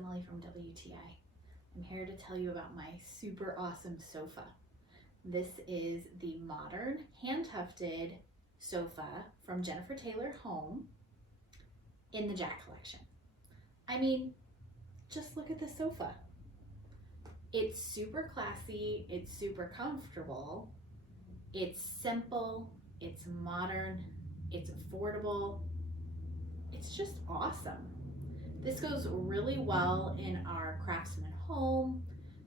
Emily from WTI. I'm here to tell you about my super awesome sofa. This is the modern hand-tufted sofa from Jennifer Taylor Home in the Jack collection. I mean, just look at the sofa. It's super classy, it's super comfortable, it's simple, it's modern, it's affordable, it's just awesome. This goes really well in our craftsman home.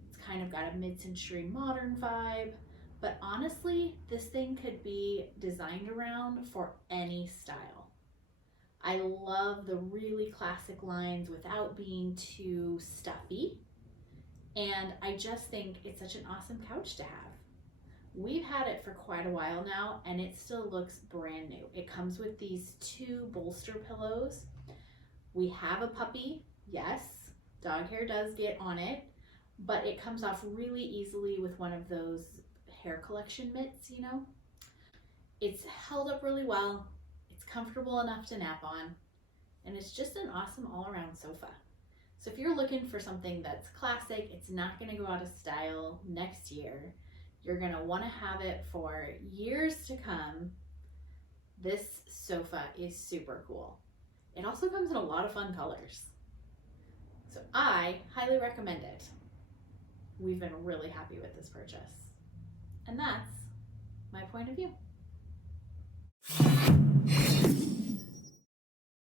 It's kind of got a mid-century modern vibe, but honestly, this thing could be designed around for any style. I love the really classic lines without being too stuffy. And I just think it's such an awesome couch to have. We've had it for quite a while now and it still looks brand new. It comes with these 2 bolster pillows. We have a puppy, yes, dog hair does get on it, but it comes off really easily with one of those hair collection mitts, you know. It's held up really well, it's comfortable enough to nap on, and it's just an awesome all-around sofa. So if you're looking for something that's classic, it's not gonna go out of style next year, you're gonna wanna have it for years to come, this sofa is super cool. It also comes in a lot of fun colors. So I highly recommend it. We've been really happy with this purchase. And that's my point of view.